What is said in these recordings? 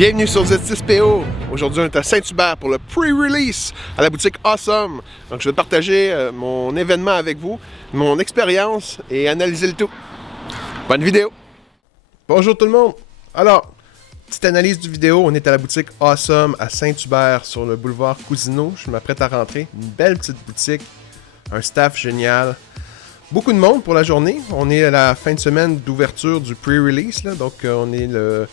Bienvenue sur Z6PO. Aujourd'hui, on est à Saint-Hubert pour le pre-release à la boutique Awesome. Donc, je vais partager mon événement avec vous, mon expérience et analyser le tout. Bonne vidéo! Bonjour tout le monde! Alors, petite analyse du vidéo. On est à la boutique Awesome à Saint-Hubert sur le boulevard Cousineau. Je m'apprête à rentrer. Une belle petite boutique. Un staff génial. Beaucoup de monde pour la journée. On est à la fin de semaine d'ouverture du pre-release. Donc, on est le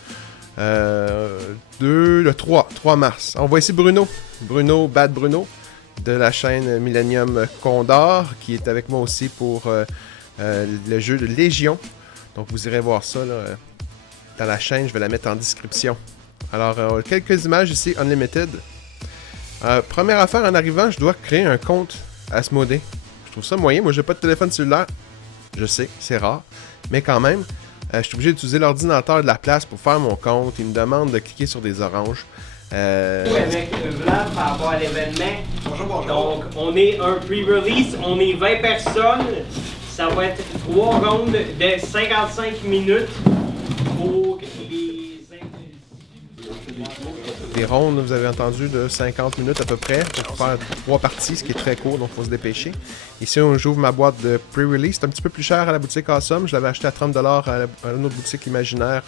3 mars. On voit ici Bruno, Bad Bruno, de la chaîne Millennium Condor, qui est avec moi aussi pour le jeu de Légion. Donc vous irez voir ça là, dans la chaîne, je vais la mettre en description. Alors, quelques images ici, Unlimited. Première affaire, en arrivant, je dois créer un compte Asmodée. Je trouve ça moyen, moi j'ai pas de téléphone cellulaire. Je sais, c'est rare, mais quand même. Je suis obligé d'utiliser l'ordinateur de la place pour faire mon compte. Il me demande de cliquer sur des oranges. Avec Vlad par rapport à l'événement. Bonjour. Donc, on est un pre-release, on est 20 personnes. Ça va être 3 rondes de 55 minutes pour les... Des rondes, vous avez entendu, de 50 minutes à peu près pour faire 3 parties, ce qui est très court, donc il faut se dépêcher. Ici, j'ouvre ma boîte de pre-release. C'est un petit peu plus cher à la boutique Awesome. Je l'avais acheté à 30$ à une autre boutique imaginaire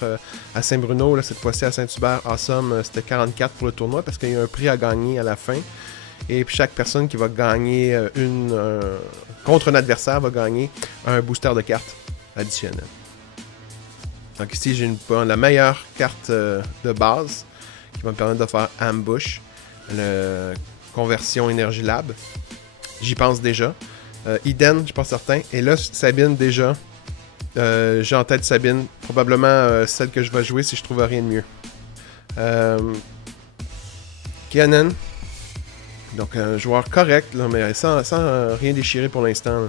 à Saint-Bruno. Là, cette fois-ci à Saint-Hubert, Awesome, c'était 44$ pour le tournoi parce qu'il y a un prix à gagner à la fin. Et puis chaque personne qui va gagner contre un adversaire va gagner un booster de cartes additionnel. Donc ici, j'ai la meilleure carte de base qui va me permettre de faire Ambush, conversion Énergie Lab. J'y pense déjà. Eden, je pense certain. Et là, Sabine déjà. J'ai en tête Sabine. Probablement celle que je vais jouer si je trouve rien de mieux. Cannon. Donc un joueur correct, là, mais sans rien déchirer pour l'instant.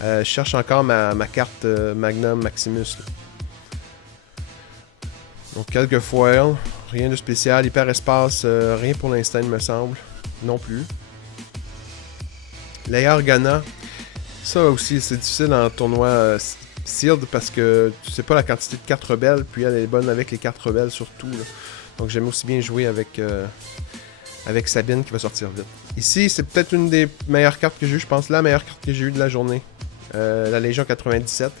Je cherche encore ma carte Magnum Maximus. Là. Donc quelques foils. Rien de spécial. Hyperespace, rien pour l'instant, il me semble. Non plus. Leia Organa. Ça aussi, c'est difficile en tournoi sealed parce que tu sais pas la quantité de cartes rebelles. Puis elle est bonne avec les cartes rebelles surtout. Là. Donc j'aime aussi bien jouer avec Sabine qui va sortir vite. Ici, c'est peut-être une des meilleures cartes que j'ai eues. Je pense la meilleure carte que j'ai eue de la journée. La Légion 97.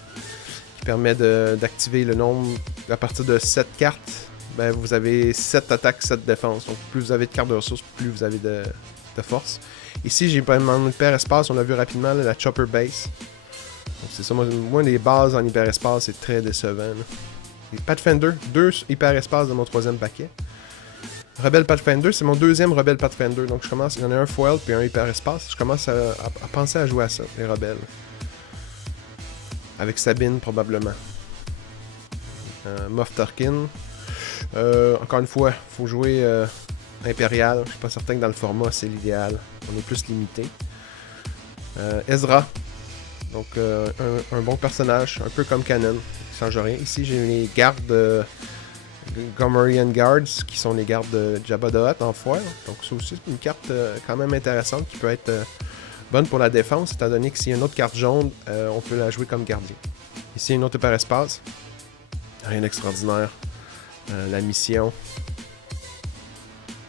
Qui permet d'activer le nombre à partir de 7 cartes. Ben, vous avez 7 attaques, 7 défenses. Donc plus vous avez de cartes de ressources, plus vous avez de force. Ici, j'ai pas mon hyperespace, on l'a vu rapidement, là, la Chopper Base. Donc c'est ça, moi les bases en hyperespace, c'est très décevant. Là. Et Pathfinder, 2 hyperespaces de mon 3e paquet. Rebelle Pathfinder, c'est mon 2e Rebelle Pathfinder. Donc je commence, il y en a un foil puis un hyperespace. Je commence à penser à jouer à ça, les rebelles. Avec Sabine, probablement. Moff Tarkin. Encore une fois, il faut jouer Impérial. Je suis pas certain que dans le format c'est l'idéal. On est plus limité. Ezra. Donc un bon personnage, un peu comme Canon. Il change rien. Ici j'ai les gardes Gomorian Guards, qui sont les gardes de Jabba the Hutt en foire. Donc ça aussi c'est une carte quand même intéressante qui peut être bonne pour la défense, étant donné que s'il y a une autre carte jaune, on peut la jouer comme gardien. Ici une autre hyperespace. Rien d'extraordinaire. La mission.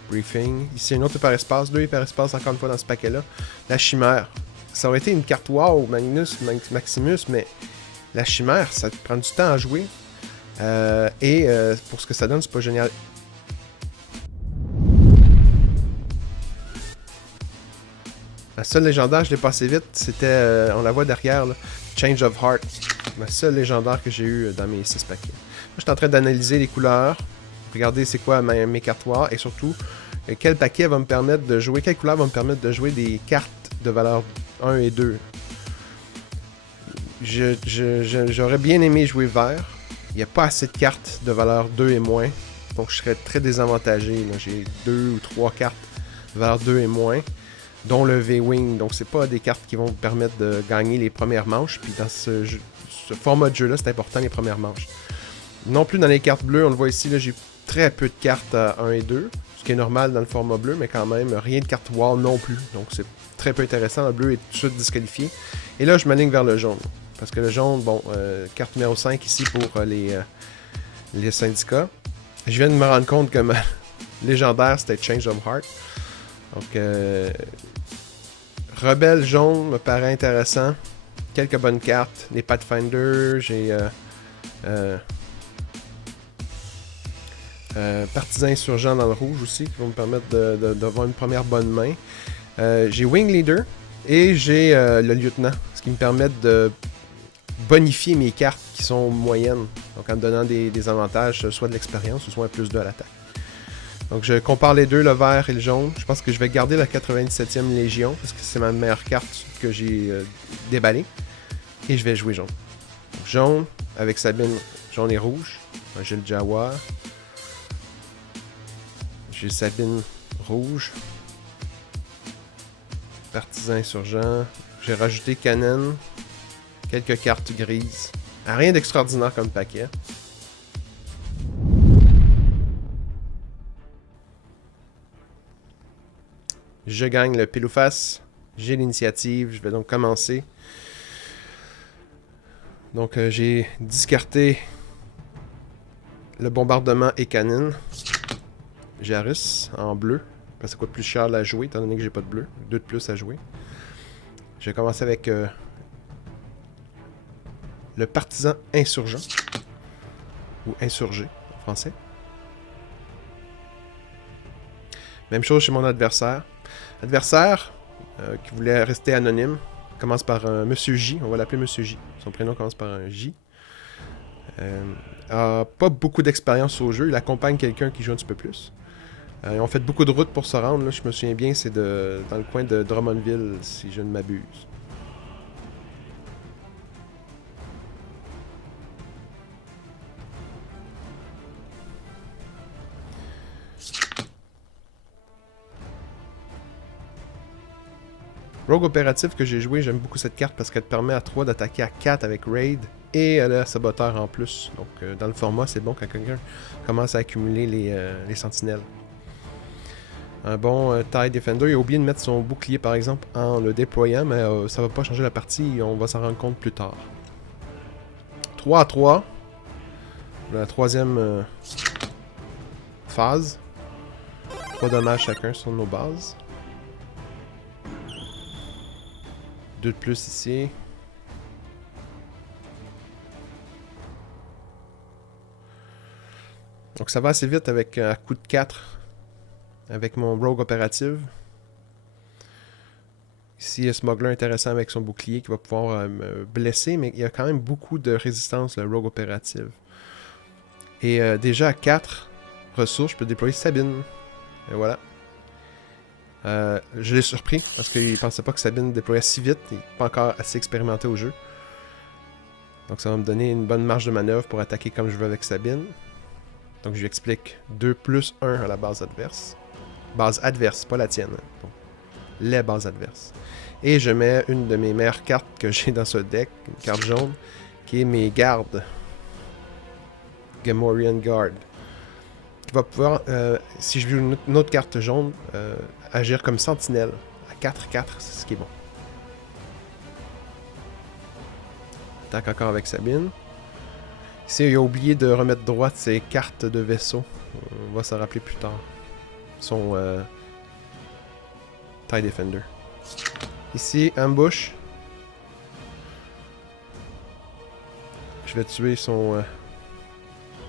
Briefing. Ici, un autre hyperespace. 2 hyperespaces encore une fois dans ce paquet-là. La chimère. Ça aurait été une carte wow, Maximus, mais la chimère, ça prend du temps à jouer. Pour ce que ça donne, c'est pas génial. La seule légendaire, je l'ai passé vite, c'était, on la voit derrière, là, Change of Heart. La seule légendaire que j'ai eue dans mes 6 paquets. Je suis en train d'analyser les couleurs, regarder c'est quoi mes cartes et surtout quel paquet va me permettre de jouer, quelle couleur va me permettre de jouer des cartes de valeur 1 et 2. J'aurais bien aimé jouer vert. Il n'y a pas assez de cartes de valeur 2 et moins, donc je serais très désavantagé. J'ai 2 ou 3 cartes de valeur 2 et moins, dont le V-Wing, donc c'est pas des cartes qui vont vous permettre de gagner les premières manches, puis dans ce format de jeu-là, c'est important les premières manches. Non plus dans les cartes bleues, on le voit ici, j'ai très peu de cartes à 1 et 2, ce qui est normal dans le format bleu, mais quand même, rien de cartes wow non plus. Donc c'est très peu intéressant, le bleu est tout de suite disqualifié. Et là, je m'aligne vers le jaune, parce que le jaune, bon, carte numéro 5 ici pour les syndicats. Je viens de me rendre compte que ma légendaire c'était Change of Heart. Donc, Rebelle jaune me paraît intéressant. Quelques bonnes cartes. Les Pathfinder, j'ai Partisan insurgent dans le rouge aussi, qui vont me permettre d'avoir une première bonne main. J'ai Wing Leader et j'ai le lieutenant, ce qui me permet de bonifier mes cartes qui sont moyennes. Donc en me donnant des avantages, soit de l'expérience ou soit un plus 2 à l'attaque. Donc je compare les deux, le vert et le jaune. Je pense que je vais garder la 97e Légion, parce que c'est ma meilleure carte que j'ai déballée. Et je vais jouer jaune. Donc, jaune, avec Sabine, jaune et rouge. J'ai le Jawar. J'ai Sabine rouge. Partisan insurgent. J'ai rajouté Cannon. Quelques cartes grises. Rien d'extraordinaire comme paquet. Je gagne le pile ou face. J'ai l'initiative. Je vais donc commencer. Donc j'ai discarté le bombardement et canine. Jarus en bleu. Parce que ça coûte plus cher à jouer étant donné que j'ai pas de bleu. 2 de plus à jouer. Je vais commencer avec le partisan insurgent. Ou insurgé en français. Même chose chez mon adversaire. Adversaire qui voulait rester anonyme. Commence par Monsieur J. On va l'appeler Monsieur J. Son prénom commence par un J. A pas beaucoup d'expérience au jeu. Il accompagne quelqu'un qui joue un petit peu plus. Ils ont fait beaucoup de routes pour se rendre. Là, je me souviens bien, c'est dans le coin de Drummondville, si je ne m'abuse. Rogue opératif que j'ai joué, j'aime beaucoup cette carte parce qu'elle te permet à 3 d'attaquer à 4 avec Raid et elle a saboteur en plus. Donc dans le format, c'est bon quand quelqu'un commence à accumuler les sentinelles. Un bon TIE Defender, il a oublié de mettre son bouclier par exemple en le déployant, mais ça va pas changer la partie et on va s'en rendre compte plus tard. 3 à 3. La troisième phase. 3 dommages chacun sur nos bases. 2 de plus ici. Donc ça va assez vite avec un coup de 4 avec mon Rogue opérative. Ici, il y a Smuggler intéressant avec son bouclier qui va pouvoir me blesser, mais il y a quand même beaucoup de résistance, le Rogue opérative. Et déjà à 4 ressources, je peux déployer Sabine. Et voilà. Je l'ai surpris parce qu'il pensait pas que Sabine déployait si vite. Il n'est pas encore assez expérimenté au jeu. Donc ça va me donner une bonne marge de manœuvre pour attaquer comme je veux avec Sabine. Donc je lui explique 2 plus 1 à la base adverse. Base adverse, pas la tienne. Donc, les bases adverses. Et je mets une de mes meilleures cartes que j'ai dans ce deck, une carte jaune, qui est mes gardes. Gamorrean Guard. Qui va pouvoir, si je joue une autre carte jaune, agir comme sentinelle. À 4-4, c'est ce qui est bon. Attaque encore avec Sabine. Ici, il a oublié de remettre droite ses cartes de vaisseau. On va s'en rappeler plus tard. Son TIE Defender. Ici, ambush. Je vais tuer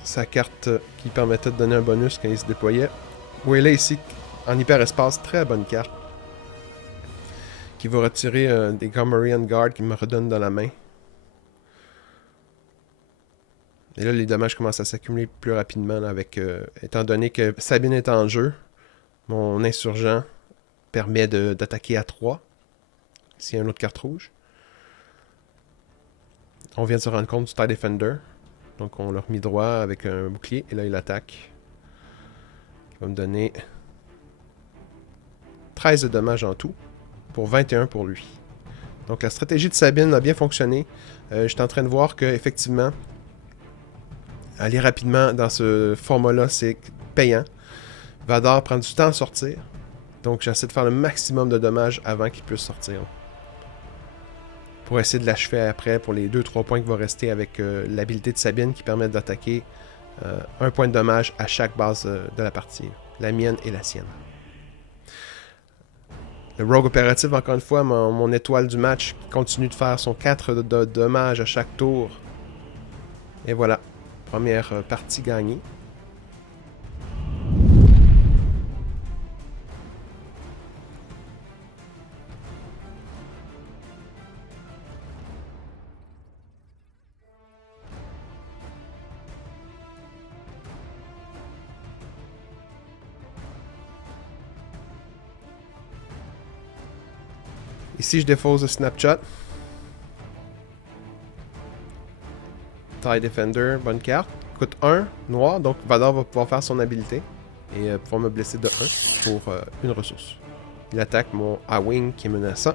sa carte qui permettait de donner un bonus quand il se déployait. Wayla ici, en hyperespace, très bonne carte. Qui va retirer des Gamorrean Guard qui me redonne dans la main. Et là, les dommages commencent à s'accumuler plus rapidement là, avec, étant donné que Sabine est en jeu. Mon insurgent permet d'attaquer à 3. S'il y a une autre carte rouge. On vient de se rendre compte du TIE Defender. Donc on l'a remis droit avec un bouclier. Et là, il attaque. Il va me donner 13 de dommages en tout. Pour 21 pour lui. Donc la stratégie de Sabine a bien fonctionné. Je suis en train de voir qu'effectivement, aller rapidement dans ce format-là, c'est payant. Vador prend du temps à sortir. Donc j'essaie de faire le maximum de dommages avant qu'il puisse sortir. Pour essayer de l'achever après pour les 2-3 points qui vont rester avec l'habilité de Sabine qui permet d'attaquer un point de dommage à chaque base de la partie. La mienne et la sienne. Le Rogue Opérative, encore une fois, mon étoile du match, continue de faire son 4 de dommages à chaque tour. Et voilà, première partie gagnée. Ici, je défausse le Snapshot. TIE Defender, bonne carte. Coûte 1, noir, donc Vador va pouvoir faire son habilité. Et pouvoir me blesser de 1 pour une ressource. Il attaque mon A-Wing qui est menaçant.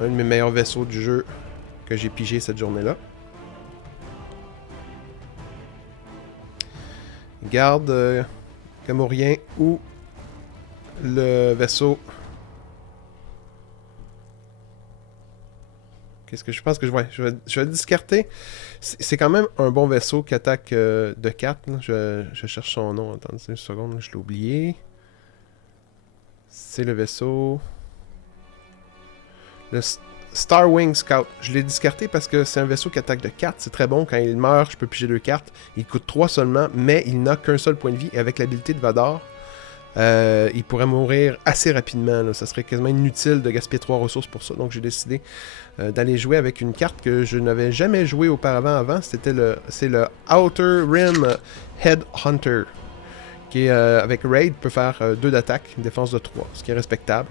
Un de mes meilleurs vaisseaux du jeu que j'ai pigé cette journée-là. Garde Gamorien ou le vaisseau. Qu'est-ce que je pense que je vais le discarter. C'est quand même un bon vaisseau qui attaque de 4. Je cherche son nom. Attendez une seconde, je l'ai oublié. C'est le vaisseau. Le Star Wing Scout. Je l'ai discarté parce que c'est un vaisseau qui attaque de 4. C'est très bon. Quand il meurt, je peux piger 2 cartes. Il coûte 3 seulement, mais il n'a qu'un seul point de vie. Et avec l'habilité de Vador, il pourrait mourir assez rapidement. Là. Ça serait quasiment inutile de gaspiller 3 ressources pour ça. Donc j'ai décidé d'aller jouer avec une carte que je n'avais jamais joué auparavant avant. C'est le Outer Rim Headhunter. Qui est, avec Raid peut faire 2 d'attaque, une défense de 3, ce qui est respectable.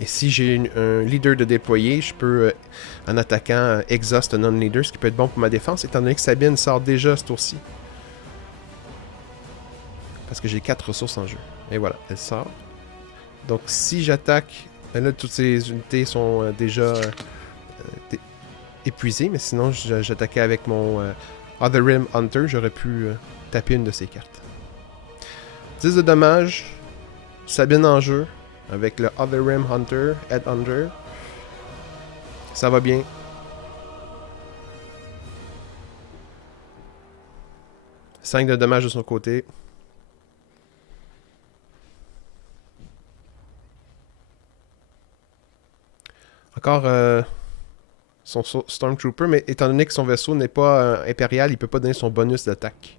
Et si j'ai un leader de déployer, je peux, en attaquant, exhaust un non-leader, ce qui peut être bon pour ma défense, étant donné que Sabine sort déjà ce tour-ci. Parce que j'ai 4 ressources en jeu. Et voilà, elle sort. Donc si j'attaque, là toutes ces unités sont déjà épuisées, mais sinon j'attaquais avec mon Other Rim Hunter, j'aurais pu taper une de ces cartes. 10 de dommages, Sabine en jeu, avec le Other Rim Hunter, Headhunter. Ça va bien. « 5 de dommages de son côté. Encore son Stormtrooper, mais étant donné que son vaisseau n'est pas impérial, il peut pas donner son bonus d'attaque.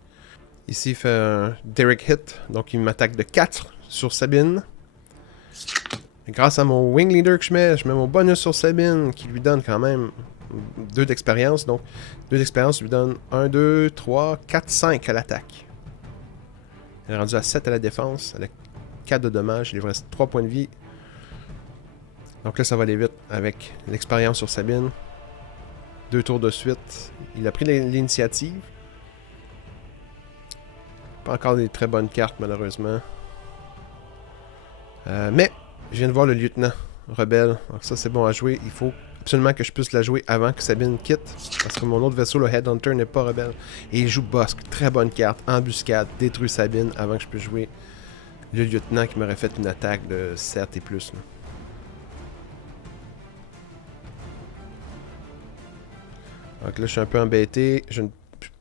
Ici, il fait un Direct Hit, donc il m'attaque de 4 sur Sabine. Et grâce à mon Wing Leader que je mets mon bonus sur Sabine, qui lui donne quand même 2 d'expérience. Donc, 2 d'expérience lui donne 1, 2, 3, 4, 5 à l'attaque. Elle est rendue à 7 à la défense, elle a 4 de dommages, il lui reste 3 points de vie. Donc là, ça va aller vite avec l'expérience sur Sabine. 2 tours de suite. Il a pris l'initiative. Pas encore des très bonnes cartes, malheureusement. Mais, je viens de voir le lieutenant rebelle. Donc ça, c'est bon à jouer. Il faut absolument que je puisse la jouer avant que Sabine quitte. Parce que mon autre vaisseau, le Headhunter, n'est pas rebelle. Et il joue Bossk. Très bonne carte. Embuscade. Détruit Sabine avant que je puisse jouer le lieutenant qui m'aurait fait une attaque de 7 et plus. Là. Donc là, je suis un peu embêté. Je ne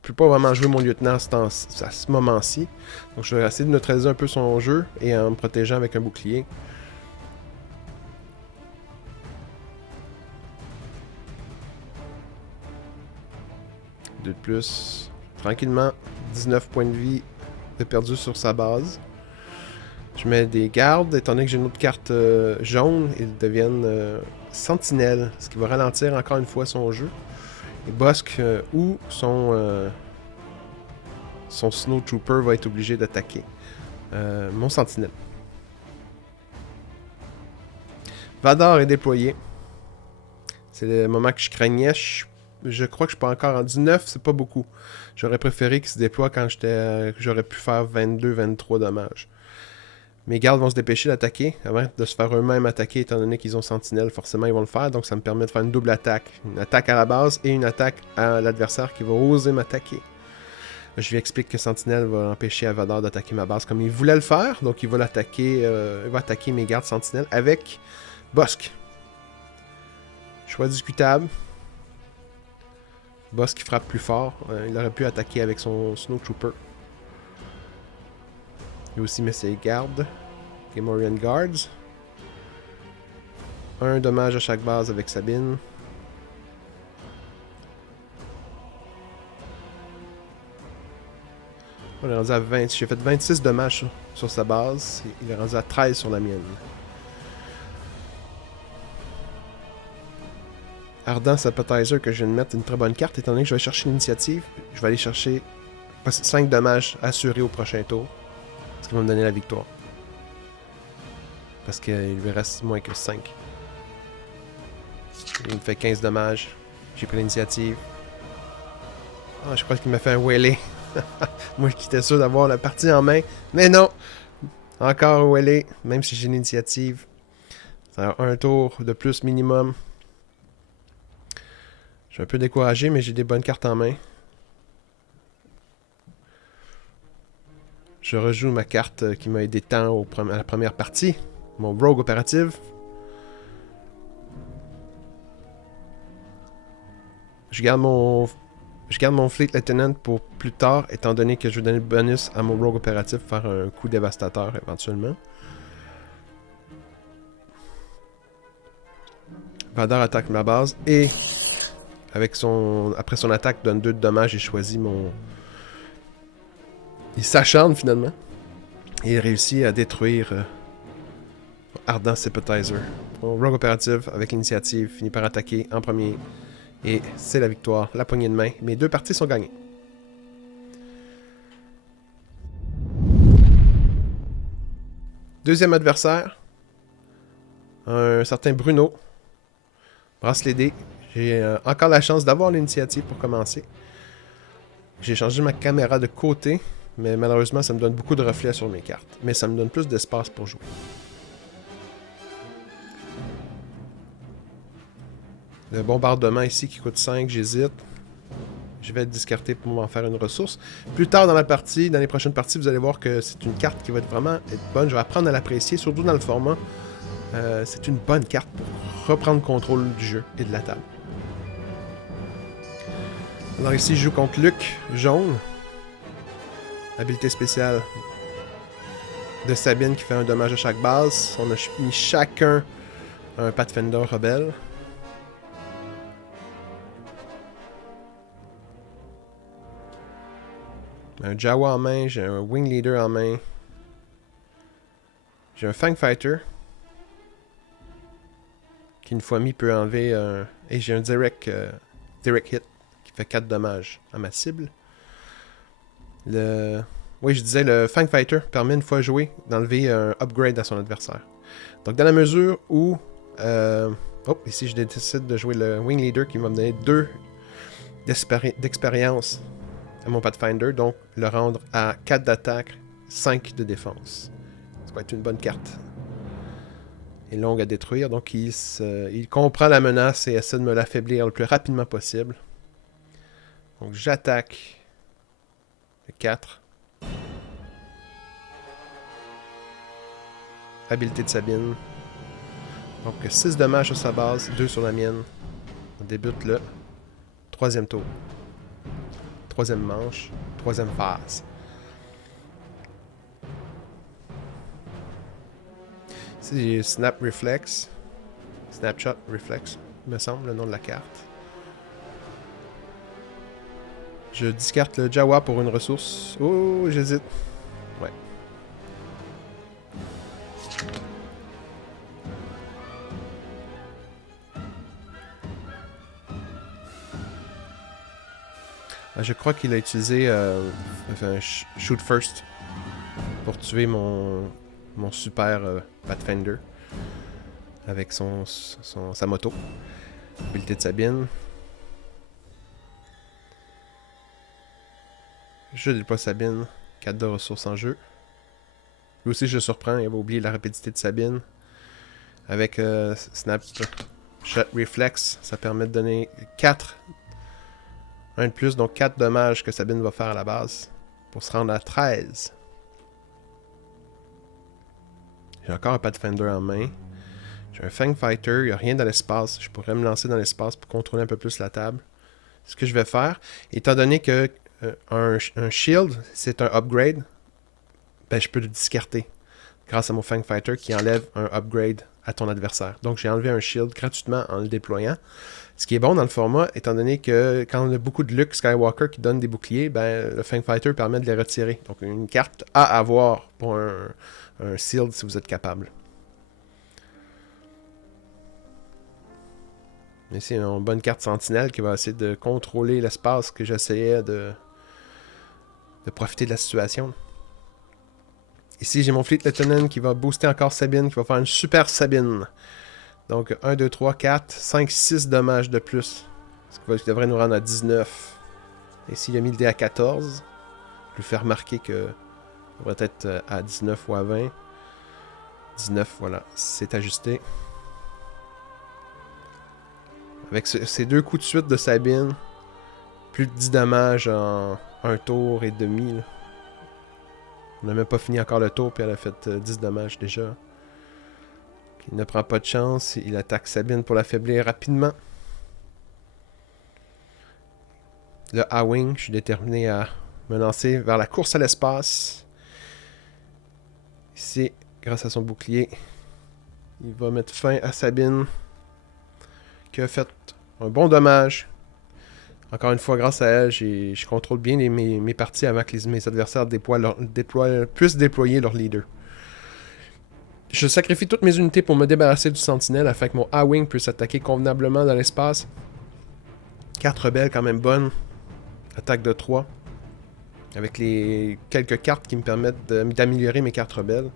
peux pas vraiment jouer mon lieutenant à ce moment-ci. Donc je vais essayer de neutraliser un peu son jeu et en me protégeant avec un bouclier. De plus. Tranquillement. 19 points de vie de perdu sur sa base. Je mets des gardes. Étant donné que j'ai une autre carte jaune, ils deviennent sentinelles. Ce qui va ralentir encore une fois son jeu. Et Bossk ou son Snow Trooper va être obligé d'attaquer mon sentinelle. Vador est déployé. C'est le moment que je craignais. Je crois que je suis pas encore en 19, c'est pas beaucoup. J'aurais préféré qu'il se déploie quand j'aurais pu faire 22-23 dommages. Mes gardes vont se dépêcher d'attaquer avant de se faire eux-mêmes attaquer, étant donné qu'ils ont sentinelle. Forcément, ils vont le faire, donc ça me permet de faire une double attaque. Une attaque à la base et une attaque à l'adversaire qui va oser m'attaquer. Je lui explique que sentinelle va empêcher Vador d'attaquer ma base comme il voulait le faire, donc il va l'attaquer, il va attaquer mes gardes sentinelle avec Bossk. Choix discutable. Boss qui frappe plus fort. Il aurait pu attaquer avec son Snowtrooper. Il aussi met ses gardes. Gamorrean Guards. Un dommage à chaque base avec Sabine. On est rendu à 20. J'ai fait 26 dommages sur sa base. Il est rendu à 13 sur la mienne. Ardent Sympathizer que je viens de mettre une très bonne carte. Étant donné que je vais chercher l'initiative, je vais aller chercher 5 dommages assurés au prochain tour. Ce qui va me donner la victoire. Parce qu'il lui reste moins que 5. Il me fait 15 dommages. J'ai pris l'initiative. Ah, je crois qu'il m'a fait un wheelie. Moi, j'étais sûr d'avoir la partie en main. Mais non! Encore un wheelie, même si j'ai l'initiative. Ça a un tour de plus minimum. Je suis un peu découragé, mais j'ai des bonnes cartes en main. Je rejoue ma carte qui m'a aidé tant à la première partie. Mon Rogue Operative. Je garde mon Fleet Lieutenant pour plus tard, étant donné que je vais donner le bonus à mon Rogue Operative pour faire un coup dévastateur éventuellement. Vador attaque ma base et après son attaque donne 2 de dommages, j'ai choisi mon... Il s'acharne finalement. Et il réussit à détruire Ardent Sympathizer. Mon Rogue Operative avec l'initiative finit par attaquer en premier. Et c'est la victoire, la poignée de main. Mes 2 parties sont gagnées. Deuxième adversaire. Un certain Bruno. Brasse les dés. J'ai encore la chance d'avoir l'initiative pour commencer. J'ai changé ma caméra de côté. Mais malheureusement, ça me donne beaucoup de reflets sur mes cartes. Mais ça me donne plus d'espace pour jouer. Le bombardement ici qui coûte 5, j'hésite. Je vais être discarté pour m'en faire une ressource. Plus tard dans la partie, dans les prochaines parties, vous allez voir que c'est une carte qui va vraiment être bonne. Je vais apprendre à l'apprécier, surtout dans le format. C'est une bonne carte pour reprendre contrôle du jeu et de la table. Alors ici, je joue contre Luc, jaune. Habilité spéciale de Sabine qui fait un dommage à chaque base. On a mis chacun un Pathfinder rebelle. Un Jawa en main, j'ai un Wing Leader en main. J'ai un Fang Fighter. Qui une fois mis peut enlever un... Et j'ai un Direct Hit qui fait 4 dommages à ma cible. Oui, je disais, le Fang Fighter permet une fois joué d'enlever un upgrade à son adversaire. Donc dans la mesure où... ici je décide de jouer le Wing Leader qui va me donner 2 d'expérience à mon Pathfinder, donc le rendre à 4 d'attaque, 5 de défense. Ça va être une bonne carte. Et longue à détruire, donc il comprend la menace et essaie de me l'affaiblir le plus rapidement possible. Donc j'attaque le 4. Habilité de Sabine. Donc 6 dommages sur sa base, 2 sur la mienne. On débute le 3e tour. 3e manche, 3e phase. Ici j'ai Snap Reflex. Snapshot Reflex, me semble le nom de la carte. Je discarte le Jawa pour une ressource. Oh, j'hésite. Ouais. Je crois qu'il a utilisé Shoot First pour tuer mon super Pathfinder avec sa moto. Habilité de Sabine. Je n'ai pas Sabine. 4 de ressources en jeu. Lui aussi, je surprends. Il avait oublié la rapidité de Sabine. Avec Snap Shot Reflex, ça permet de donner 4. Un de plus, donc 4 dommages que Sabine va faire à la base. Pour se rendre à 13. J'ai encore un Pathfinder en main. J'ai un Fang Fighter. Il n'y a rien dans l'espace. Je pourrais me lancer dans l'espace pour contrôler un peu plus la table. ce que je vais faire, étant donné que un shield, c'est un upgrade, ben je peux le discarter grâce à mon Fang Fighter qui enlève un upgrade à ton adversaire. Donc j'ai enlevé un shield gratuitement en le déployant. Ce qui est bon dans le format, étant donné que quand on a beaucoup de Luke Skywalker qui donne des boucliers, ben le Fang Fighter permet de les retirer. Donc une carte à avoir pour un shield si vous êtes capable. Ici, une bonne carte sentinelle qui va essayer de contrôler l'espace que j'essayais de profiter de la situation. Ici, j'ai mon Fleet Lieutenant qui va booster encore Sabine, qui va faire une super Sabine. Donc 1, 2, 3, 4, 5, 6 dommages de plus. Ce qui devrait nous rendre à 19. Ici, il a mis le dé à 14. Je lui fais remarquer que on va être à 19 ou à 20. 19, voilà, c'est ajusté. Avec ces deux coups de suite de Sabine, plus de 10 dommages en un tour et demi. Là. On n'a même pas fini encore le tour, puis elle a fait 10 dommages déjà. Il ne prend pas de chance, il attaque Sabine pour l'affaiblir rapidement. Le A-Wing, je suis déterminé à me lancer vers la course à l'espace. Ici, grâce à son bouclier, il va mettre fin à Sabine, qui a fait un bon dommage. Encore une fois, grâce à elle, je contrôle bien mes parties avant que mes adversaires puissent déployer leur leader. Je sacrifie toutes mes unités pour me débarrasser du sentinelle afin que mon A-Wing puisse attaquer convenablement dans l'espace. Carte rebelle quand même bonne. Attaque de 3. Avec les quelques cartes qui me permettent d'améliorer mes cartes rebelles.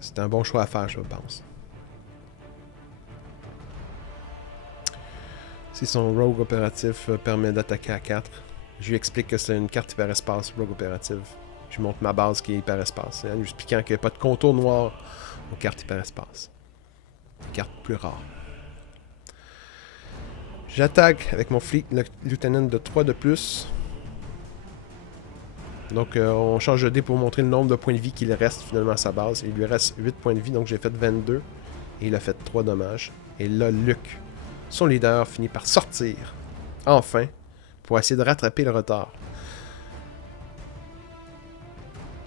C'est un bon choix à faire, je pense. Si son Rogue opératif permet d'attaquer à 4, je lui explique que c'est une carte hyperespace, Rogue opérative. Je montre ma base qui est hyperespace, en lui expliquant qu'il n'y a pas de contour noir aux cartes hyperespace. Carte plus rare. J'attaque avec mon Fleet Lieutenant de 3 de plus. Donc on change de dé pour montrer le nombre de points de vie qu'il reste finalement à sa base. Il lui reste 8 points de vie, donc j'ai fait 22. Et il a fait 3 dommages. Et là, Luke, son leader, finit par sortir. Enfin, pour essayer de rattraper le retard.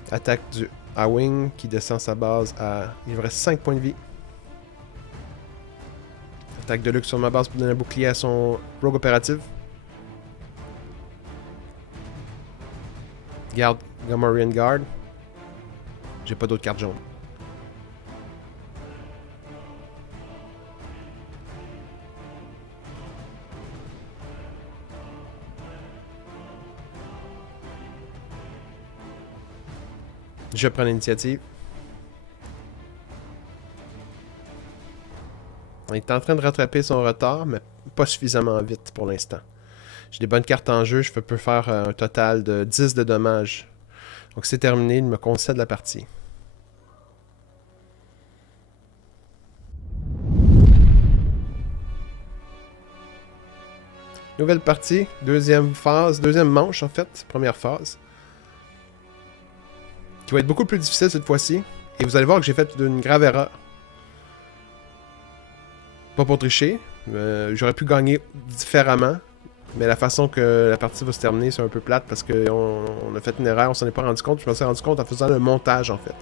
Attaque du A-Wing qui descend sa base à... Il lui reste 5 points de vie. Attaque de Luke sur ma base pour donner un bouclier à son Rogue opérative. Garde Gamorrean Guard. J'ai pas d'autres cartes jaunes. Je prends l'initiative. Il est en train de rattraper son retard, mais pas suffisamment vite pour l'instant. J'ai des bonnes cartes en jeu, je peux faire un total de 10 de dommages. Donc c'est terminé, il me concède la partie. Nouvelle partie, deuxième phase, deuxième manche en fait, première phase. Qui va être beaucoup plus difficile cette fois-ci. Et vous allez voir que j'ai fait une grave erreur. Pas pour tricher. J'aurais pu gagner différemment. Mais la façon que la partie va se terminer, c'est un peu plate parce qu'on a fait une erreur, on s'en est pas rendu compte. Je m'en suis rendu compte en faisant le montage en fait.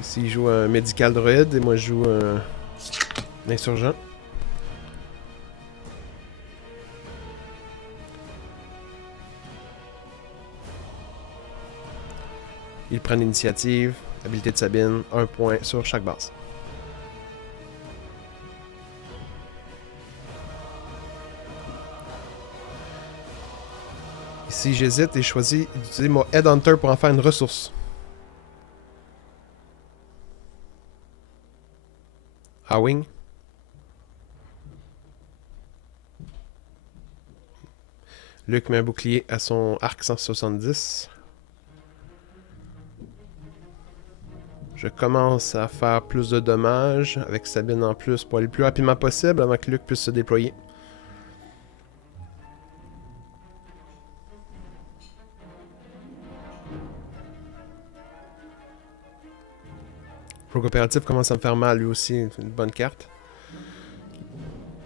Ici, il joue un médical droïde et moi je joue un insurgent. Il prend l'initiative, habilité de Sabine, 1 point sur chaque base. Ici, j'hésite et je choisis d'utiliser mon Headhunter pour en faire une ressource. A-Wing. Luke met un bouclier à son arc 170. Je commence à faire plus de dommages avec Sabine en plus pour aller le plus rapidement possible avant que Luke puisse se déployer. Rogue Opératif commence à me faire mal lui aussi, une bonne carte.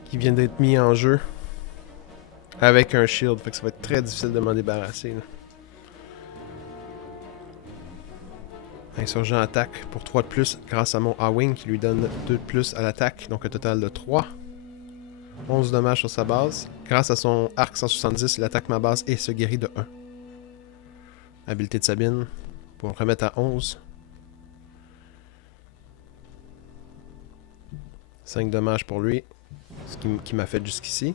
Qui vient d'être mis en jeu. Avec un shield, fait que ça va être très difficile de m'en débarrasser. Là. Insurgent attaque pour 3 de plus grâce à mon A-Wing qui lui donne 2 de plus à l'attaque, donc un total de 3. 11 dommages sur sa base. Grâce à son arc 170, il attaque ma base et se guérit de 1. Habileté de Sabine pour remettre à 11. 5 dommages pour lui, ce qui m'a fait jusqu'ici.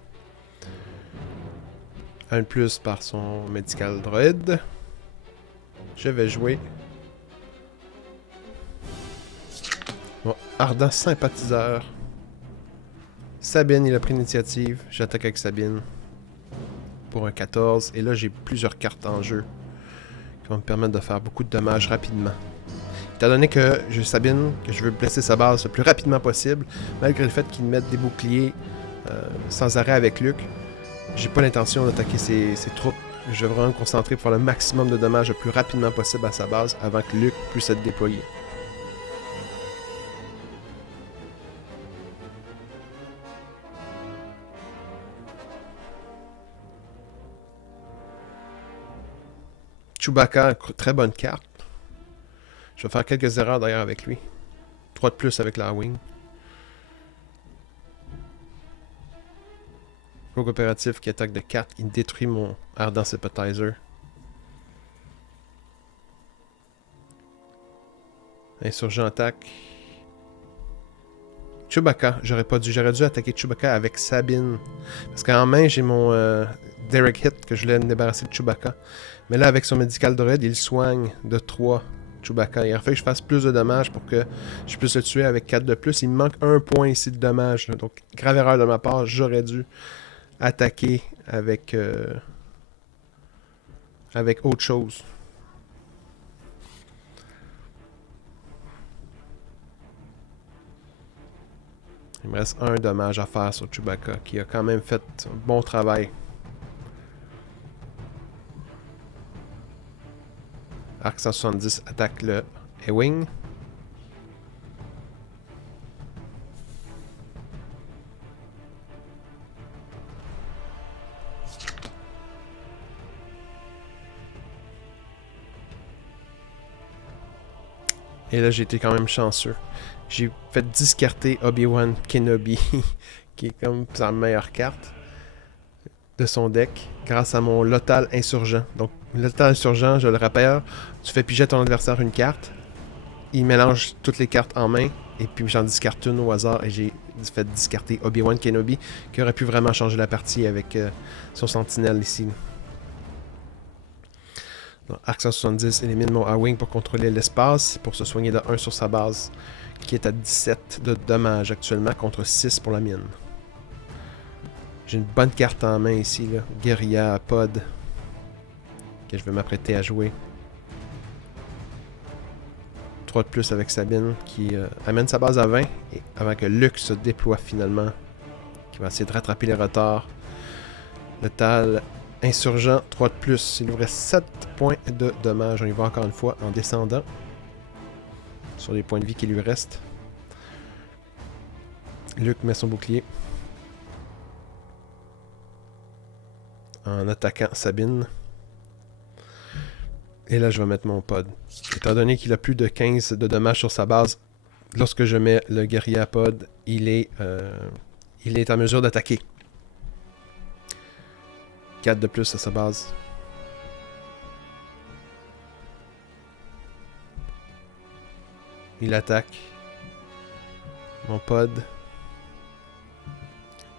1 de plus par son Medical Droid. Je vais jouer mon ardent sympathiseur. Sabine, il a pris l'initiative. J'attaque avec Sabine pour un 14. Et là, j'ai plusieurs cartes en jeu qui vont me permettre de faire beaucoup de dommages rapidement. Étant donné que j'ai Sabine, que je veux blesser sa base le plus rapidement possible, malgré le fait qu'il mette des boucliers sans arrêt avec Luke, j'ai pas l'intention d'attaquer ses troupes. Je vais vraiment me concentrer pour faire le maximum de dommages le plus rapidement possible à sa base avant que Luke puisse être déployé. Chewbacca, très bonne carte. Je vais faire quelques erreurs d'ailleurs avec lui. 3 de plus avec la wing. Rogue Opératif qui attaque de 4, qui détruit mon Ardent Sympathizer. Insurgent attaque. Chewbacca, j'aurais dû attaquer Chewbacca avec Sabine. Parce qu'en main, j'ai mon Direct Hit que je voulais me débarrasser de Chewbacca. Mais là, avec son Medical Droid, il soigne de 3 Chewbacca. Il aurait fallu que je fasse plus de dommages pour que je puisse le tuer avec 4 de plus. Il me manque 1 point ici de dommages. Donc, grave erreur de ma part. J'aurais dû attaquer avec autre chose. Il me reste 1 dommage à faire sur Chewbacca, qui a quand même fait un bon travail. Arc 170 attaque le A-Wing. Et là, j'ai été quand même chanceux. J'ai fait discarter Obi-Wan Kenobi, qui est comme sa meilleure carte de son deck, grâce à mon Lothal Insurgent. Donc, Lothal Insurgent, je le rappelle, tu fais piger à ton adversaire une carte, il mélange toutes les cartes en main, et puis j'en discarte une au hasard, et j'ai fait discarter Obi-Wan Kenobi, qui aurait pu vraiment changer la partie avec son sentinelle ici. Donc, Arc 170 élimine mon A-Wing pour contrôler l'espace, pour se soigner de 1 sur sa base, qui est à 17 de dommages actuellement, contre 6 pour la mienne. J'ai une bonne carte en main ici, là. Guerilla Pod, que je vais m'apprêter à jouer. 3 de plus avec Sabine, qui amène sa base à 20, et avant que Luke se déploie finalement, qui va essayer de rattraper les retards. Lothal Insurgent, 3 de plus. Il nous reste 7 points de dommages. On y va encore une fois en descendant sur les points de vie qui lui restent. Luke met son bouclier en attaquant Sabine. Et là, je vais mettre mon pod. Étant donné qu'il a plus de 15 de dommages sur sa base, lorsque je mets le Guerilla Pod, il est en mesure d'attaquer. 4 de plus à sa base. Il attaque mon pod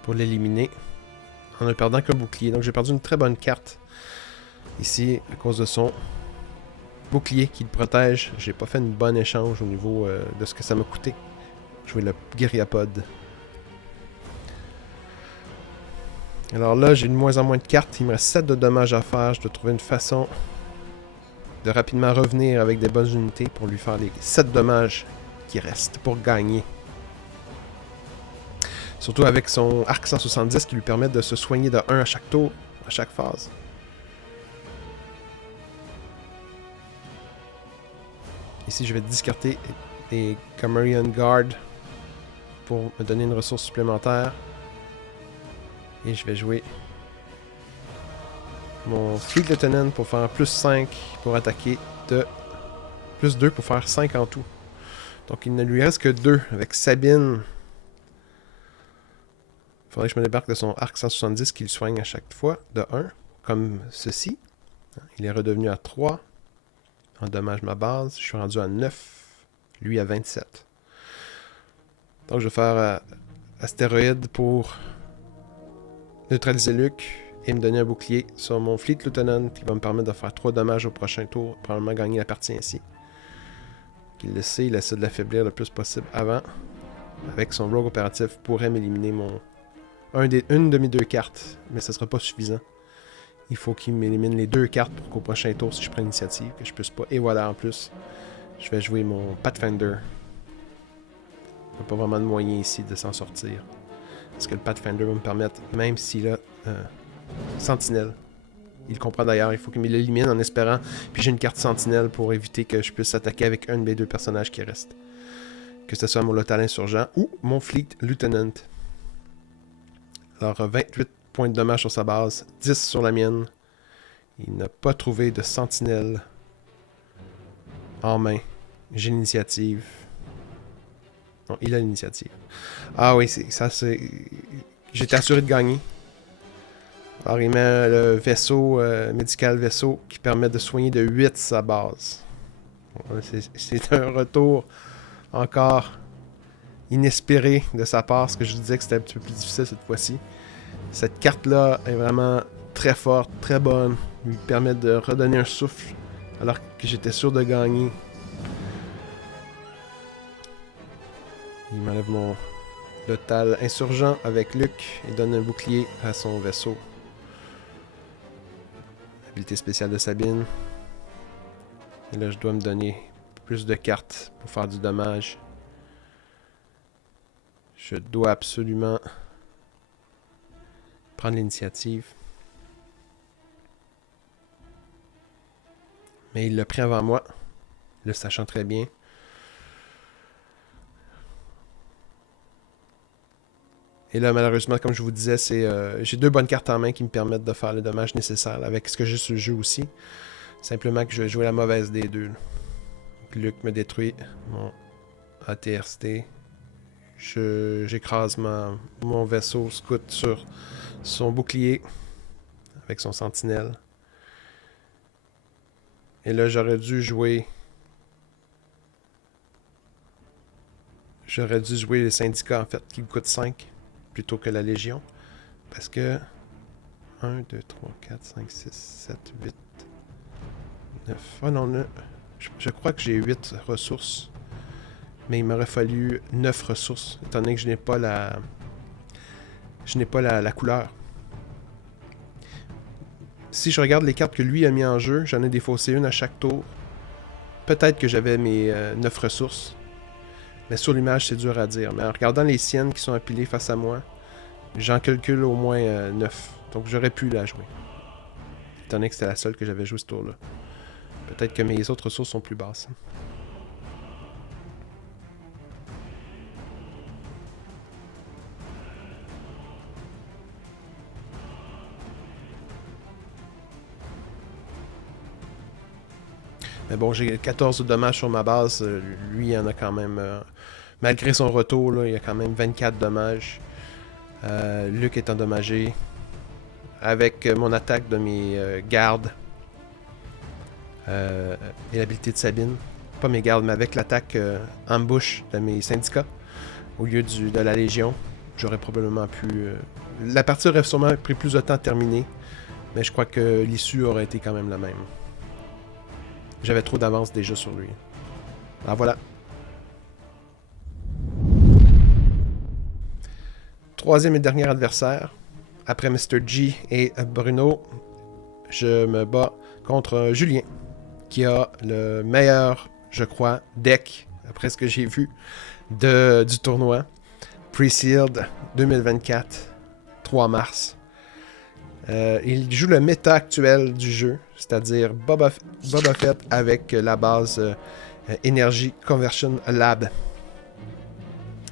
pour l'éliminer en ne perdant qu'un bouclier. Donc j'ai perdu une très bonne carte ici à cause de son bouclier qui le protège. J'ai pas fait une bonne échange au niveau de ce que ça m'a coûté. Jouer le Guerilla Pod. Alors là, j'ai de moins en moins de cartes. Il me reste 7 de dommages à faire. Je dois trouver une façon de rapidement revenir avec des bonnes unités pour lui faire les 7 dommages qui restent pour gagner. Surtout avec son arc 170 qui lui permet de se soigner de 1 à chaque tour, à chaque phase. Ici, je vais discarter les Gamorrean Guard pour me donner une ressource supplémentaire. Et je vais jouer mon Fleet Lieutenant pour faire plus 5 pour attaquer de plus 2 pour faire 5 en tout. Donc il ne lui reste que 2 avec Sabine. Il faudrait que je me débarque de son arc 170 qu'il soigne à chaque fois de 1, comme ceci. Il est redevenu à 3. Endommage ma base. Je suis rendu à 9. Lui à 27. Donc je vais faire astéroïde pour neutraliser Luke et me donner un bouclier sur mon Fleet Lieutenant qui va me permettre de faire 3 dommages au prochain tour. Probablement gagner la partie ainsi. Il le sait, il essaie de l'affaiblir le plus possible avant. Avec son rogue opératif pourrait m'éliminer une de mes 2 cartes, mais ce ne sera pas suffisant. Il faut qu'il m'élimine les 2 cartes pour qu'au prochain tour, si je prends l'initiative, que je puisse pas. Et voilà, en plus, je vais jouer mon Pathfinder. Il n'y a pas vraiment de moyen ici de s'en sortir. Parce que le Pathfinder va me permettre, même s'il a Sentinelle. Il comprend d'ailleurs, il faut qu'il me l'élimine en espérant. Puis j'ai une carte Sentinelle pour éviter que je puisse attaquer avec un de mes 2 personnages qui restent. Que ce soit mon Lothal Insurgent ou mon Fleet Lieutenant. Alors 28 points de dommage sur sa base, 10 sur la mienne. Il n'a pas trouvé de Sentinelle en main. J'ai l'initiative. Non, il a l'initiative. Ah oui, ça c'est... J'étais assuré de gagner. Alors il met le vaisseau, médical vaisseau, qui permet de soigner de 8 sa base. C'est un retour encore inespéré de sa part, parce que je disais que c'était un petit peu plus difficile cette fois-ci. Cette carte-là est vraiment très forte, très bonne. Il me permet de redonner un souffle, alors que j'étais sûr de gagner. Il m'enlève mon Lothal Insurgent avec Luke et donne un bouclier à son vaisseau. Habilité spéciale de Sabine. Et là, je dois me donner plus de cartes pour faire du dommage. Je dois absolument prendre l'initiative. Mais il l'a pris avant moi, le sachant très bien. Et là, malheureusement, comme je vous disais, j'ai 2 bonnes cartes en main qui me permettent de faire le dommage nécessaire avec ce que j'ai sur le jeu aussi. Simplement que je vais jouer la mauvaise des 2. Donc, Luke me détruit mon ATRST. J'écrase mon vaisseau scout sur son bouclier avec son sentinelle. Et là, j'aurais dû jouer les syndicats, en fait, qui me coûtent 5. Plutôt que la Légion. Parce que 1, 2, 3, 4, 5, 6, 7, 8, 9... Oh non, je crois que j'ai 8 ressources. Mais il m'aurait fallu 9 ressources, étant donné que je n'ai pas la couleur. Si je regarde les cartes que lui a mis en jeu, j'en ai défaussé une à chaque tour. Peut-être que j'avais mes 9 ressources. Mais sur l'image, c'est dur à dire. Mais en regardant les siennes qui sont empilées face à moi, j'en calcule au moins 9. Donc j'aurais pu la jouer. Étant donné que c'était la seule que j'avais jouée ce tour-là. Peut-être que mes autres ressources sont plus basses. Mais bon, j'ai 14 de dommages sur ma base. Lui, il en a quand même... malgré son retour, là, il a quand même 24 dommages. Luke est endommagé. Avec mon attaque de mes gardes. Et l'habilité de Sabine. Pas mes gardes, mais avec l'attaque ambush de mes syndicats. Au lieu de la Légion. J'aurais probablement pu... La partie aurait sûrement pris plus de temps à terminer. Mais je crois que l'issue aurait été quand même la même. J'avais trop d'avance déjà sur lui. Alors voilà. Troisième et dernier adversaire. Après Mr. G et Bruno, je me bats contre Julien, qui a le meilleur, je crois, deck, après ce que j'ai vu, du tournoi. Pre-Sealed 2024, 3 mars. Il joue le méta actuel du jeu, c'est-à-dire Boba Fett avec la base Energy Conversion Lab,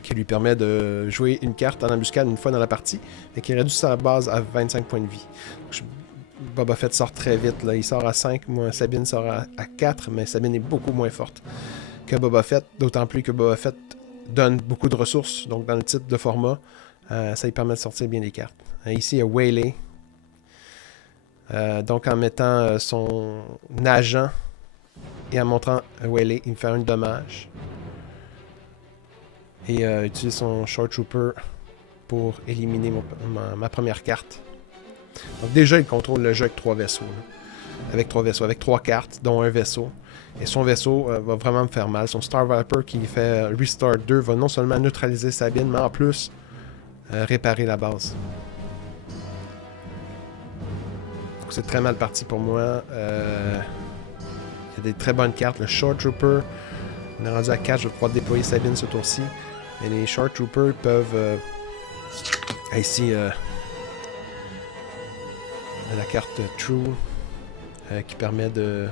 qui lui permet de jouer une carte en embuscade une fois dans la partie, et qui réduit sa base à 25 points de vie. Boba Fett sort très vite, là. Il sort à 5, moi Sabine sort à 4, mais Sabine est beaucoup moins forte que Boba Fett, d'autant plus que Boba Fett donne beaucoup de ressources, donc dans le type de format, ça lui permet de sortir bien des cartes. Ici, il y a Waylay. Donc en mettant son agent et en montrant Waylay, il me fait un dommage. Et utilise son Short Trooper pour éliminer ma première carte. Donc déjà, il contrôle le jeu avec 3 vaisseaux. Là. Avec 3 vaisseaux, avec 3 cartes, dont un vaisseau. Et son vaisseau va vraiment me faire mal. Son Star Viper qui fait Restart 2 va non seulement neutraliser Sabine, mais en plus réparer la base. Donc c'est très mal parti pour moi. Il y a des très bonnes cartes. Le Short Trooper, on est rendu à 4, je vais pouvoir déployer Sabine ce tour-ci. Et les Short Troopers peuvent... ici... la carte True qui permet de...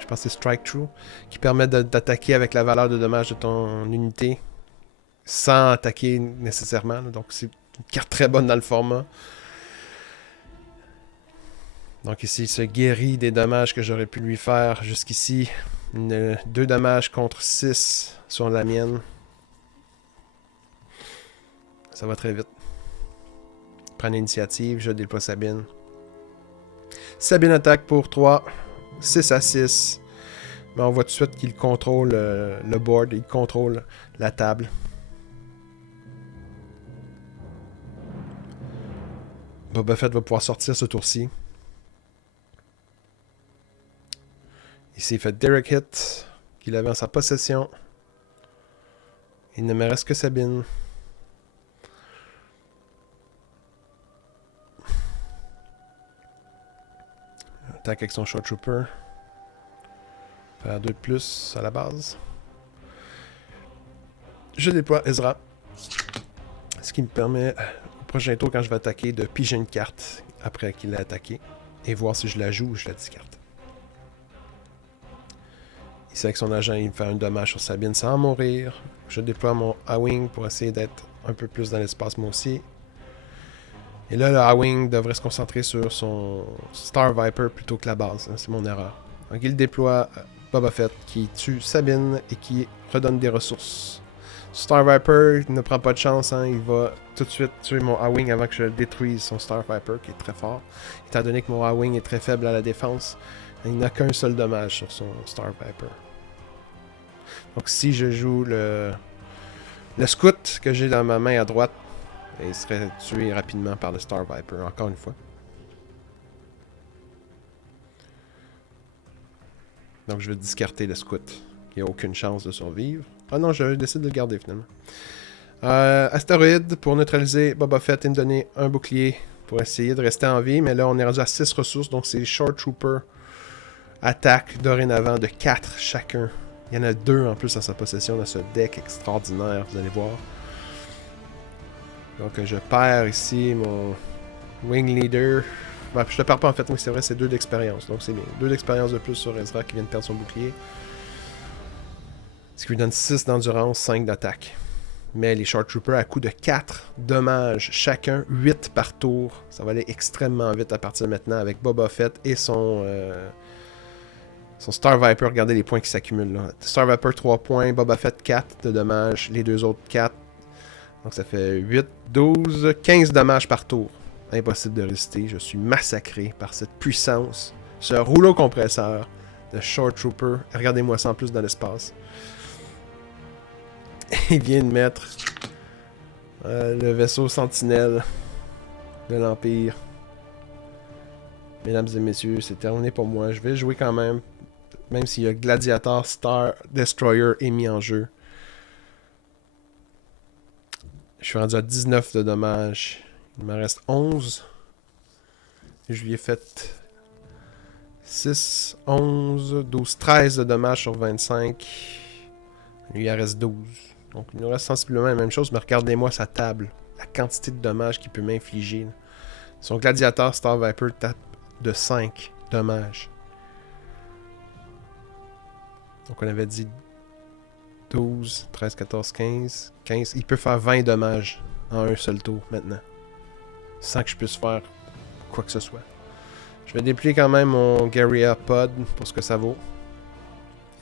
je pense que c'est Strike True qui permet d'attaquer avec la valeur de dommage de ton unité sans attaquer nécessairement. Donc c'est une carte très bonne dans le format. Donc ici il se guérit des dommages que j'aurais pu lui faire jusqu'ici. 2 dommages contre 6 sur la mienne. Ça va très vite. Prends l'initiative, je déploie Sabine. Sabine attaque pour 3, 6 à 6. Mais on voit tout de suite qu'il contrôle le board, il contrôle la table. Boba Fett va pouvoir sortir ce tour-ci. Ici, il fait Direct Hit, qu'il avait en sa possession. Il ne me reste que Sabine. Attaque avec son Short Trooper. Faire 2 de plus à la base. Je déploie Ezra. Ce qui me permet, au prochain tour, quand je vais attaquer, de piger une carte après qu'il l'ait attaqué. Et voir si je la joue ou je la discarte. Ici, avec son agent, il me fait un dommage sur Sabine sans mourir. Je déploie mon A-Wing pour essayer d'être un peu plus dans l'espace, moi aussi. Et là, le A-Wing devrait se concentrer sur son Star Viper plutôt que la base. Hein, c'est mon erreur. Donc, il déploie Boba Fett qui tue Sabine et qui redonne des ressources. Star Viper ne prend pas de chance. Hein, il va tout de suite tuer mon A-Wing avant que je détruise son Star Viper qui est très fort. Étant donné que mon A-Wing est très faible à la défense, il n'a qu'un seul dommage sur son Star Viper. Donc si je joue le scout que j'ai dans ma main à droite, il serait tué rapidement par le Star Viper, encore une fois. Donc je vais discarter le scout, qui n'a aucune chance de survivre. Ah non, je décide de le garder finalement. Astéroïde, pour neutraliser Boba Fett et me donner un bouclier pour essayer de rester en vie. Mais là, on est rendu à 6 ressources, donc c'est les Short Troopers. Attaque dorénavant de 4 chacun. Il y en a 2 en plus à sa possession dans ce deck extraordinaire, vous allez voir. Donc je perds ici mon Wing Leader. Ben, je le perds pas en fait, oui c'est vrai, c'est 2 d'expérience, donc c'est bien. 2 d'expérience de plus sur Ezra qui vient de perdre son bouclier. Ce qui lui donne 6 d'endurance, 5 d'attaque. Mais les Short Troopers à coup de 4 dommages chacun, 8 par tour. Ça va aller extrêmement vite à partir de maintenant avec Boba Fett et son Star Viper. Regardez les points qui s'accumulent là. Star Viper 3 points, Boba Fett 4 de dommages, les 2 autres 4. Donc ça fait 8, 12, 15 dommages par tour. Impossible de résister, je suis massacré par cette puissance. Ce rouleau compresseur de Short Trooper. Regardez-moi ça en plus dans l'espace. Il vient de mettre le vaisseau Sentinelle de l'Empire. Mesdames et messieurs, c'est terminé pour moi. Je vais jouer quand même. Même s'il y a Gladiator Star Destroyer est mis en jeu. Je suis rendu à 19 de dommages. Il me reste 11. Et je lui ai fait 6, 11, 12, 13 de dommages sur 25. Lui, il en reste 12. Donc, il nous reste sensiblement la même chose, mais regardez-moi sa table. La quantité de dommages qu'il peut m'infliger. Son Gladiator Star Viper tape de 5 dommages. Donc on avait dit 12, 13, 14, 15. Il peut faire 20 dommages en un seul tour maintenant. Sans que je puisse faire quoi que ce soit. Je vais déplier quand même mon Garria Pod pour ce que ça vaut.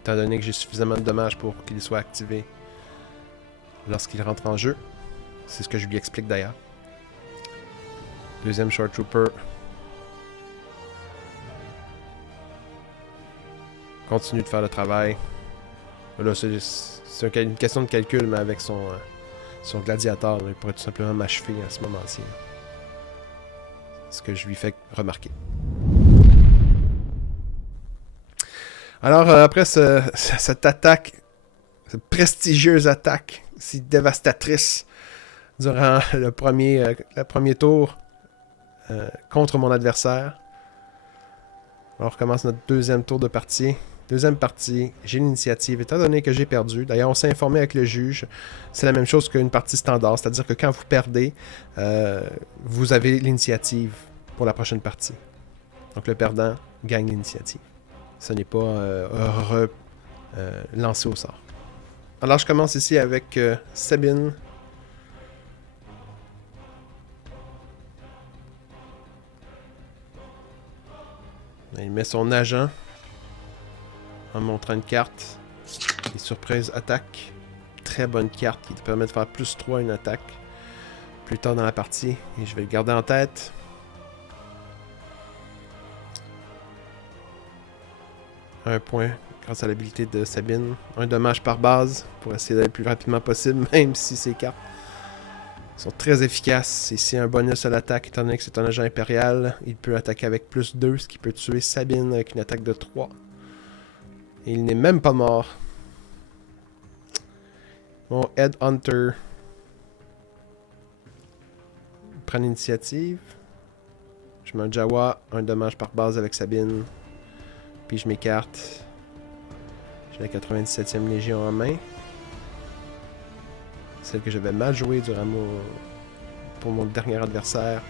Étant donné que j'ai suffisamment de dommages pour qu'il soit activé lorsqu'il rentre en jeu. C'est ce que je lui explique d'ailleurs. Deuxième Short Trooper. Continue de faire le travail. Là, c'est une question de calcul, mais avec son gladiateur, il pourrait tout simplement m'achever à ce moment-ci. Ce que je lui fais remarquer. Alors, après cette attaque, cette prestigieuse attaque, si dévastatrice, durant le premier tour contre mon adversaire, on recommence notre deuxième tour de partie. Deuxième partie, j'ai l'initiative, étant donné que j'ai perdu. D'ailleurs, on s'est informé avec le juge. C'est la même chose qu'une partie standard, c'est-à-dire que quand vous perdez, vous avez l'initiative pour la prochaine partie. Donc le perdant gagne l'initiative. Ce n'est pas lancé au sort. Alors je commence ici avec Sabine. Il met son agent en montrant une carte. Et surprise attaque. Très bonne carte qui te permet de faire plus 3 une attaque plus tard dans la partie. Et je vais le garder en tête. Un point grâce à l'habilité de Sabine. Un dommage par base pour essayer d'aller le plus rapidement possible, même si ces cartes sont très efficaces. Ici, un bonus à l'attaque, étant donné que c'est un agent impérial. Il peut attaquer avec plus 2, ce qui peut tuer Sabine avec une attaque de 3. Et il n'est même pas mort. Mon Headhunter prend l'initiative. Je mets un Jawa, un dommage par base avec Sabine. Puis je m'écarte. J'ai la 97e Légion en main. Celle que j'avais mal jouée pour mon dernier adversaire.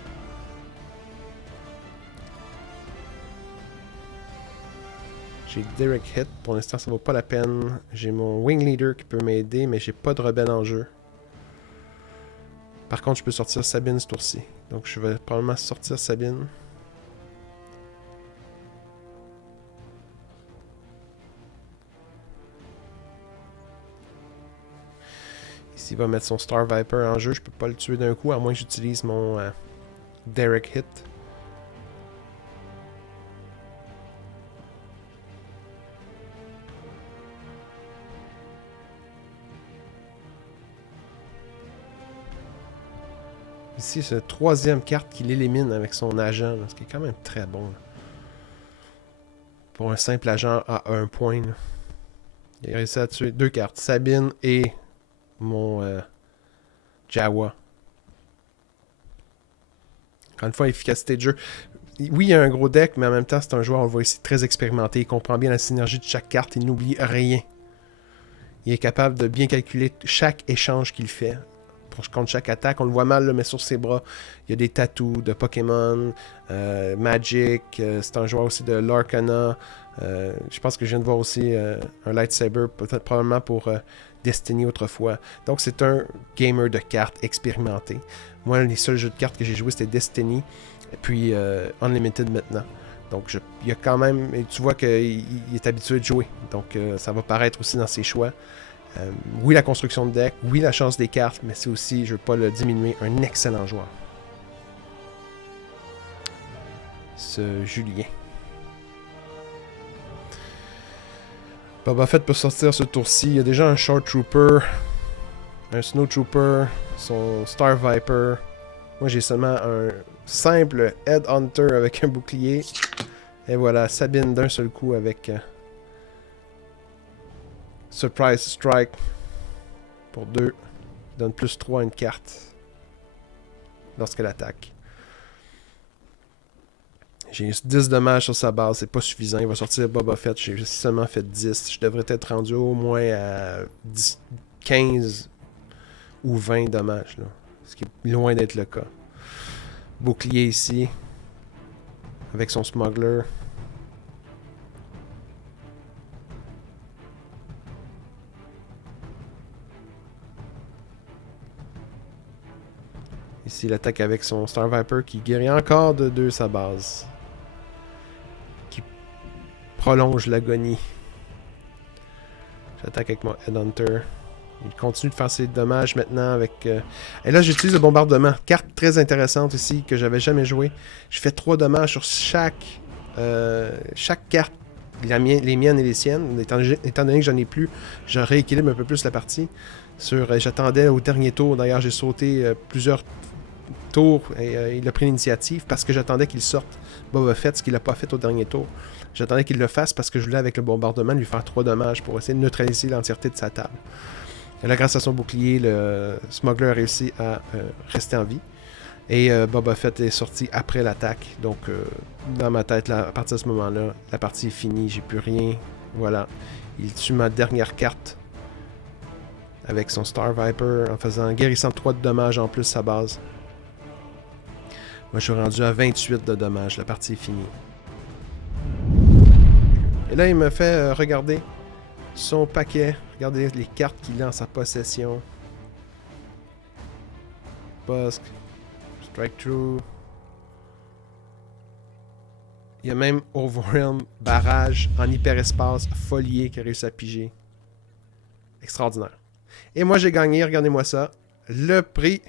J'ai Direct Hit. Pour l'instant, ça vaut pas la peine. J'ai mon Wing Leader qui peut m'aider, mais j'ai pas de rebelle en jeu. Par contre, je peux sortir Sabine ce tour-ci. Donc je vais probablement sortir Sabine. S'il va mettre son Star Viper en jeu, je peux pas le tuer d'un coup, à moins que j'utilise mon Direct Hit. Ici, c'est la troisième carte qu'il élimine avec son agent, là, ce qui est quand même très bon. Là. Pour un simple agent à 1 point. Là. Il a réussi à tuer 2 cartes, Sabine et mon Jawa. Encore une fois, efficacité de jeu. Oui, il y a un gros deck, mais en même temps, c'est un joueur, on le voit ici, très expérimenté. Il comprend bien la synergie de chaque carte. Il n'oublie rien. Il est capable de bien calculer chaque échange qu'il fait. Contre chaque attaque, on le voit mal, là, mais sur ses bras, il y a des tattoos de Pokémon, Magic. C'est un joueur aussi de l'Arcana. Je pense que je viens de voir aussi un lightsaber, peut-être probablement pour Destiny autrefois. Donc c'est un gamer de cartes expérimenté. Moi, les seuls jeux de cartes que j'ai joué, c'était Destiny, et puis Unlimited maintenant. Donc il y a quand même, et tu vois qu'il est habitué de jouer. Donc ça va paraître aussi dans ses choix. Oui, la construction de deck, oui, la chance des cartes, mais c'est aussi, je ne veux pas le diminuer, un excellent joueur. Ce Julien. Boba Fett peut sortir ce tour-ci. Il y a déjà un Short Trooper, un Snow Trooper, son Star Viper. Moi, j'ai seulement un simple Headhunter avec un bouclier. Et voilà, Sabine d'un seul coup avec Surprise Strike pour 2. Donne plus 3 à une carte lorsqu'elle attaque. J'ai 10 dommages sur sa base, c'est pas suffisant. Il va sortir Boba Fett, j'ai seulement fait 10. Je devrais être rendu au moins à 15 ou 20 dommages. Là. Ce qui est loin d'être le cas. Bouclier ici. Avec son Smuggler. Ici, il attaque avec son Star Viper qui guérit encore de 2 sa base. Qui prolonge l'agonie. J'attaque avec mon Headhunter. Il continue de faire ses dommages maintenant avec... Et là, j'utilise le bombardement. Carte très intéressante ici que j'avais jamais joué. Je fais 3 dommages sur chaque carte. Les miennes et les siennes. Étant donné que j'en ai plus, je rééquilibre un peu plus la partie. J'attendais au dernier tour. D'ailleurs, j'ai sauté plusieurs tour et il a pris l'initiative parce que j'attendais qu'il sorte Boba Fett, ce qu'il n'a pas fait au dernier tour. J'attendais qu'il le fasse parce que je voulais, avec le bombardement, lui faire 3 dommages pour essayer de neutraliser l'entièreté de sa table. Et là, grâce à son bouclier, le Smuggler a réussi à rester en vie. Et Boba Fett est sorti après l'attaque. Donc, dans ma tête, là, à partir de ce moment-là, la partie est finie. J'ai plus rien. Voilà. Il tue ma dernière carte avec son Star Viper en guérissant 3 de dommages en plus sa base. Moi, je suis rendu à 28 de dommages. La partie est finie. Et là, il me fait regarder son paquet. Regardez les cartes qu'il a en sa possession. Busk. Strike Through. Il y a même Overwhelm, Barrage, en hyperespace, Folier qui a réussi à piger. Extraordinaire. Et moi, j'ai gagné, regardez-moi ça. Le prix...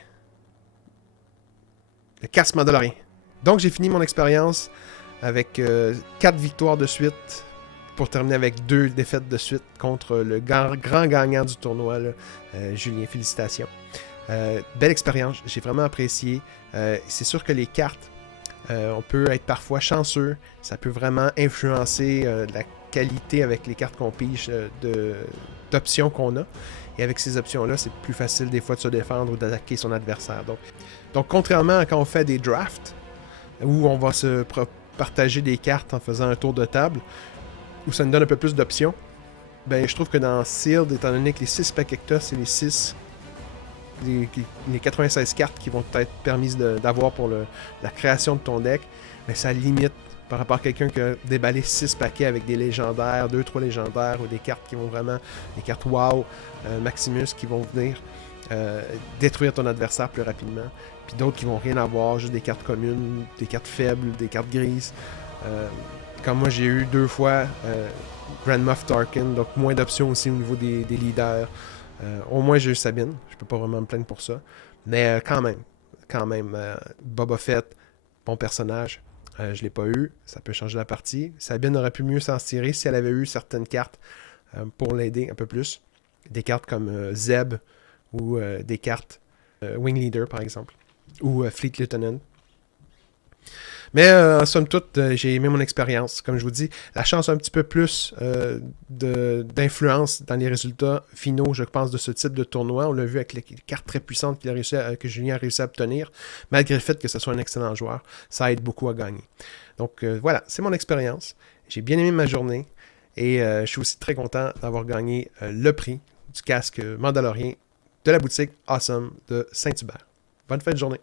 Le casque Mandalorien. Donc, j'ai fini mon expérience avec 4 victoires de suite pour terminer avec 2 défaites de suite contre le grand gagnant du tournoi, là, Julien. Félicitations. Belle expérience, j'ai vraiment apprécié. C'est sûr que les cartes, on peut être parfois chanceux. Ça peut vraiment influencer la qualité avec les cartes qu'on pige d'options qu'on a. Et avec ces options-là, c'est plus facile des fois de se défendre ou d'attaquer son adversaire. Donc contrairement à quand on fait des drafts, où on va se partager des cartes en faisant un tour de table, où ça nous donne un peu plus d'options, ben je trouve que dans Sealed, étant donné que les 6 paquets que t'as, c'est les 96 cartes qui vont être permises d'avoir pour la création de ton deck, mais ça limite par rapport à quelqu'un qui a déballé 6 paquets avec des légendaires, 2-3 légendaires, ou des cartes qui vont vraiment, des cartes WoW, Maximus, qui vont venir détruire ton adversaire plus rapidement, puis d'autres qui vont rien avoir, juste des cartes communes, des cartes faibles, des cartes grises. Comme moi, j'ai eu 2 fois Grand Moff Tarkin, donc moins d'options aussi au niveau des leaders. Au moins, j'ai eu Sabine. Je peux pas vraiment me plaindre pour ça. Mais quand même, Boba Fett, bon personnage. Je l'ai pas eu. Ça peut changer la partie. Sabine aurait pu mieux s'en tirer si elle avait eu certaines cartes pour l'aider un peu plus. Des cartes comme Zeb ou des cartes Wing Leader, par exemple. Ou Fleet Lieutenant. Mais en somme toute, j'ai aimé mon expérience. Comme je vous dis, la chance a un petit peu plus d'influence dans les résultats finaux, je pense, de ce type de tournoi. On l'a vu avec les cartes très puissantes que Julien a réussi à obtenir, malgré le fait que ce soit un excellent joueur. Ça aide beaucoup à gagner. Donc voilà, c'est mon expérience. J'ai bien aimé ma journée et je suis aussi très content d'avoir gagné le prix du casque Mandalorien de la boutique Awesome de Saint-Hubert. Bonne fin de journée.